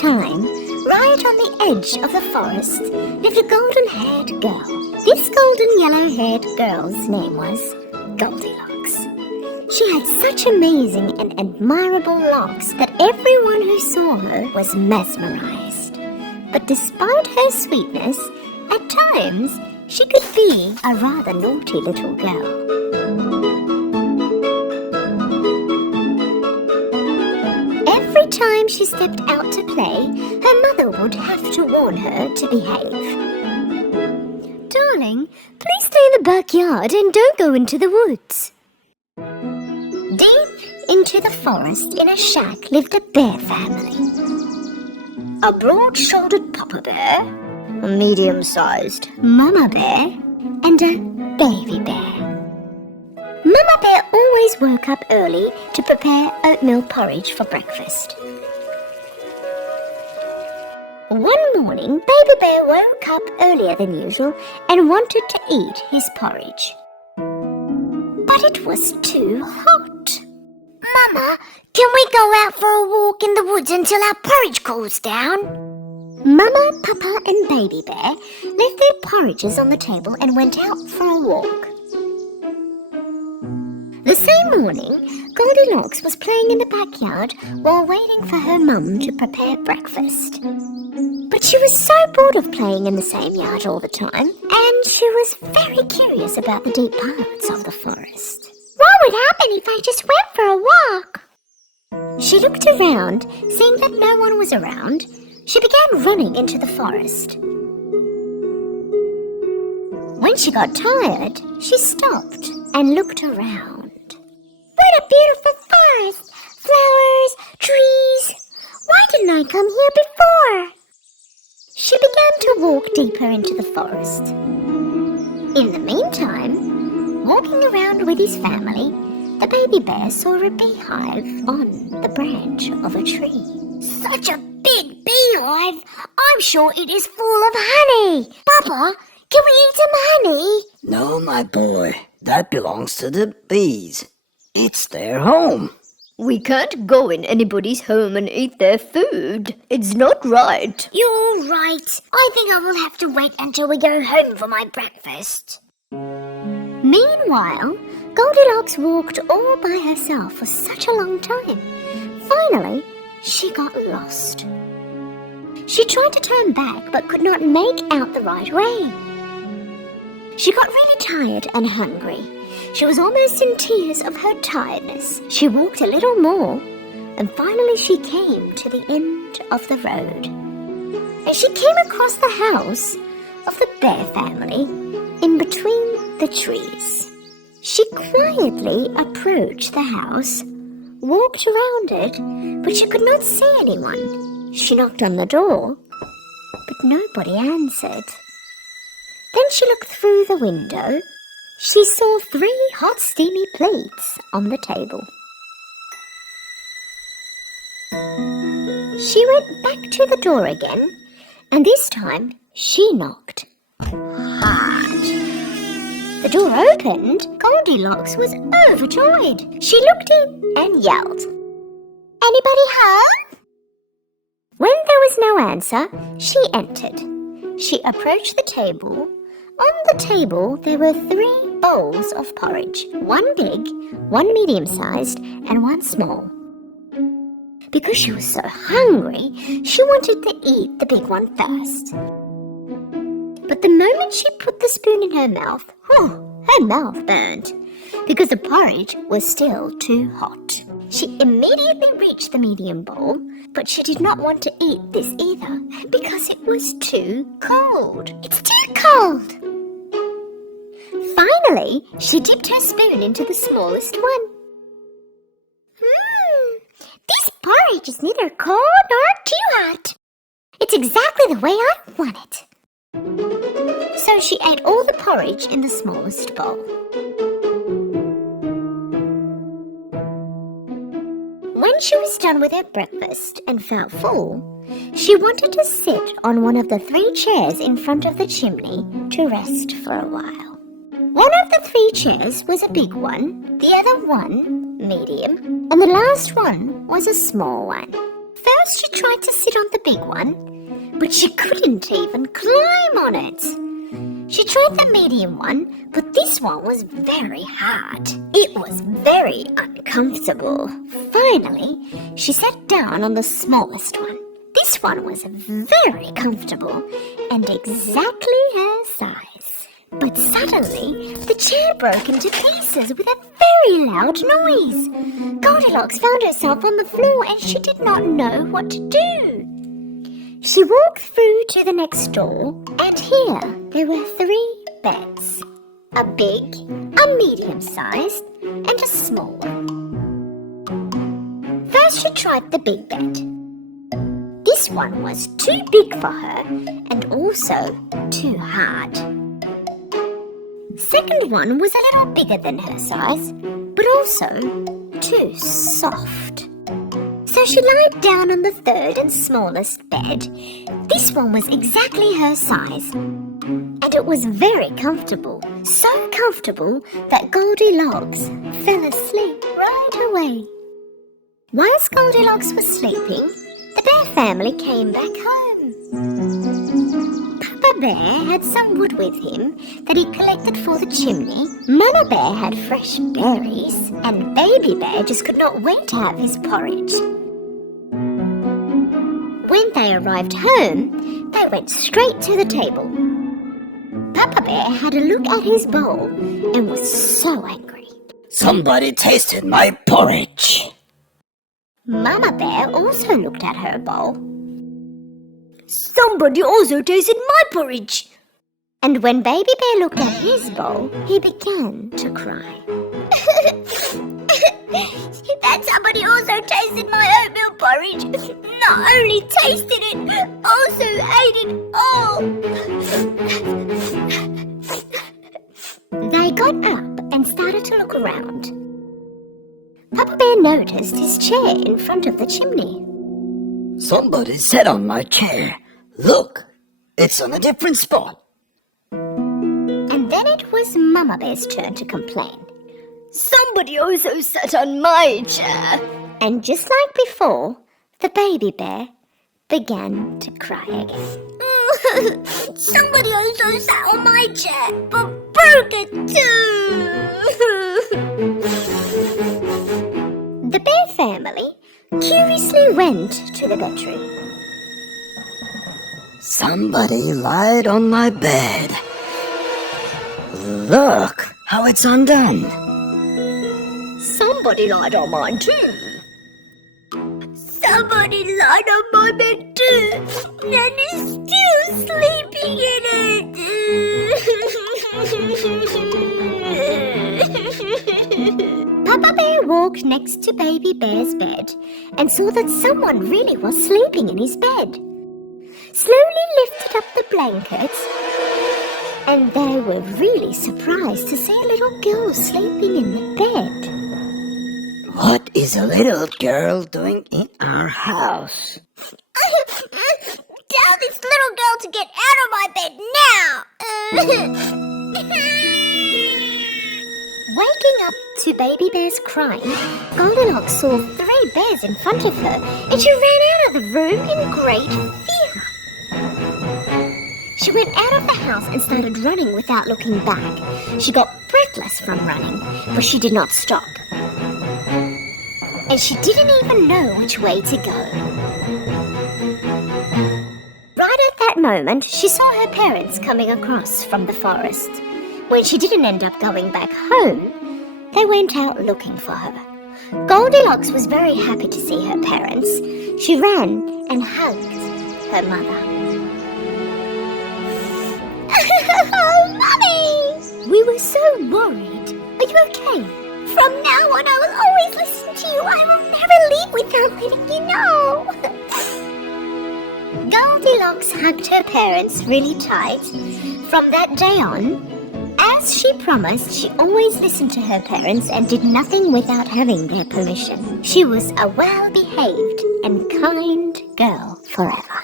time, right on the edge of the forest, lived a golden-haired girl. This golden yellow-haired girl's name was Goldilocks. She had such amazing and admirable locks that everyone who saw her was mesmerized. But despite her sweetness, at times she could be a rather naughty little girl. Every time she stepped out to play, her mother would have to warn her to behave. Darling, please stay in the backyard and don't go into the woods. Deep into the forest in a shack lived a bear family. A broad-shouldered papa bear, a medium-sized mama bear, and a baby bear. Mama Bear always woke up early to prepare oatmeal porridge for breakfast. One morning, Baby Bear woke up earlier than usual and wanted to eat his porridge. But it was too hot. Mama, can we go out for a walk in the woods until our porridge cools down? Mama, Papa and Baby Bear left their porridges on the table and went out for a walk. The same morning, Goldilocks was playing in the backyard while waiting for her mum to prepare breakfast. But she was so bored of playing in the same yard all the time, and she was very curious about the deep parts of the forest. What would happen if I just went for a walk? She looked around, seeing that no one was around. She began running into the forest. When she got tired, she stopped and looked around. What a beautiful forest! Flowers, trees. Why didn't I come here before? She began to walk deeper into the forest. In the meantime, walking around with his family, the baby bear saw a beehive on the branch of a tree. Such a big beehive! I'm sure it is full of honey. Papa, can we eat some honey? No, my boy, that belongs to the bees. It's their home. We can't go in anybody's home and eat their food. It's not right. You're right. I think I will have to wait until we go home for my breakfast. Meanwhile, Goldilocks walked all by herself for such a long time. Finally, she got lost. She tried to turn back but could not make out the right way. She got really tired and hungry. She was almost in tears of her tiredness. She walked a little more, and finally she came to the end of the road. And she came across the house of the bear family in between the trees. She quietly approached the house, walked around it, but she could not see anyone. She knocked on the door, but nobody answered. Then she looked through the window. She saw 3 hot steamy plates on the table. She went back to the door again, and this time she knocked hard. The door opened. Goldilocks was overjoyed. She looked in and yelled, "Anybody home?" When there was no answer, she entered. She approached the table. On the table, there were 3 bowls of porridge, 1 big, 1 medium-sized, and 1 small. Because she was so hungry, she wanted to eat the big one first. But the moment she put the spoon in her mouth, her mouth burned, because the porridge was still too hot. She immediately reached the medium bowl, but she did not want to eat this either, because it was too cold. It's too cold. Finally, she dipped her spoon into the smallest one. This porridge is neither cold nor too hot. It's exactly the way I want it. So she ate all the porridge in the smallest bowl. When she was done with her breakfast and felt full, she wanted to sit on one of the 3 chairs in front of the chimney to rest for a while. One of the 3 chairs was a big one, the other one medium, and the last one was a small one. First she tried to sit on the big one, but she couldn't even climb on it. She tried the medium one, but this one was very hard. It was very uncomfortable. Finally, she sat down on the smallest one. This one was very comfortable and exactly her size. But suddenly, the chair broke into pieces with a very loud noise. Goldilocks found herself on the floor and she did not know what to do. She walked through to the next door, and here there were 3 beds. A big, a medium-sized, and a small one. First she tried the big bed. This one was too big for her and also too hard. Second one was a little bigger than her size, but also too soft. So she lied down on the third and smallest bed. This one was exactly her size, and it was very comfortable. So comfortable that Goldilocks fell asleep right away. Whilst Goldilocks was sleeping, the bear family came back home. Papa Bear had some wood with him that he collected for the chimney. Mama Bear had fresh berries, and Baby Bear just could not wait to have his porridge. When they arrived home, they went straight to the table. Papa Bear had a look at his bowl and was so angry. Somebody tasted my porridge. Mama Bear also looked at her bowl. Somebody also tasted my porridge. And when Baby Bear looked at his bowl, he began to cry. That somebody also tasted my oatmeal porridge. Not only tasted it, also ate it all. They got up and started to look around. Papa Bear noticed his chair in front of the chimney. Somebody sat on my chair. Look, it's on a different spot. And then it was Mama Bear's turn to complain. Somebody also sat on my chair. And just like before, the Baby Bear began to cry again. Somebody also sat on my chair, but broke it too. The Bear family curiously went to the bedroom. Somebody lied on my bed. Look how it's undone. Somebody lied on mine too. Somebody lied on my bed too, and is still sleeping in it. Papa Bear walked next to Baby Bear's bed and saw that someone really was sleeping in his bed. Slowly lifted up the blankets, and they were really surprised to see a little girl sleeping in the bed. What is a little girl doing in our house? Tell this little girl to get out of my bed now! Waking up to Baby Bear's crying, Goldilocks saw 3 bears in front of her, and she ran out of the room in great fear. She went out of the house and started running without looking back. She got breathless from running, but she did not stop. And she didn't even know which way to go. Right at that moment, she saw her parents coming across from the forest. When she didn't end up going back home, they went out looking for her. Goldilocks was very happy to see her parents. She ran and hugged her mother. Oh, Mummy! We were so worried. Are you okay? From now on, I will always listen to you. I will never leave without letting you know. Goldilocks hugged her parents really tight. From that day on, as she promised, she always listened to her parents and did nothing without having their permission. She was a well-behaved and kind girl forever.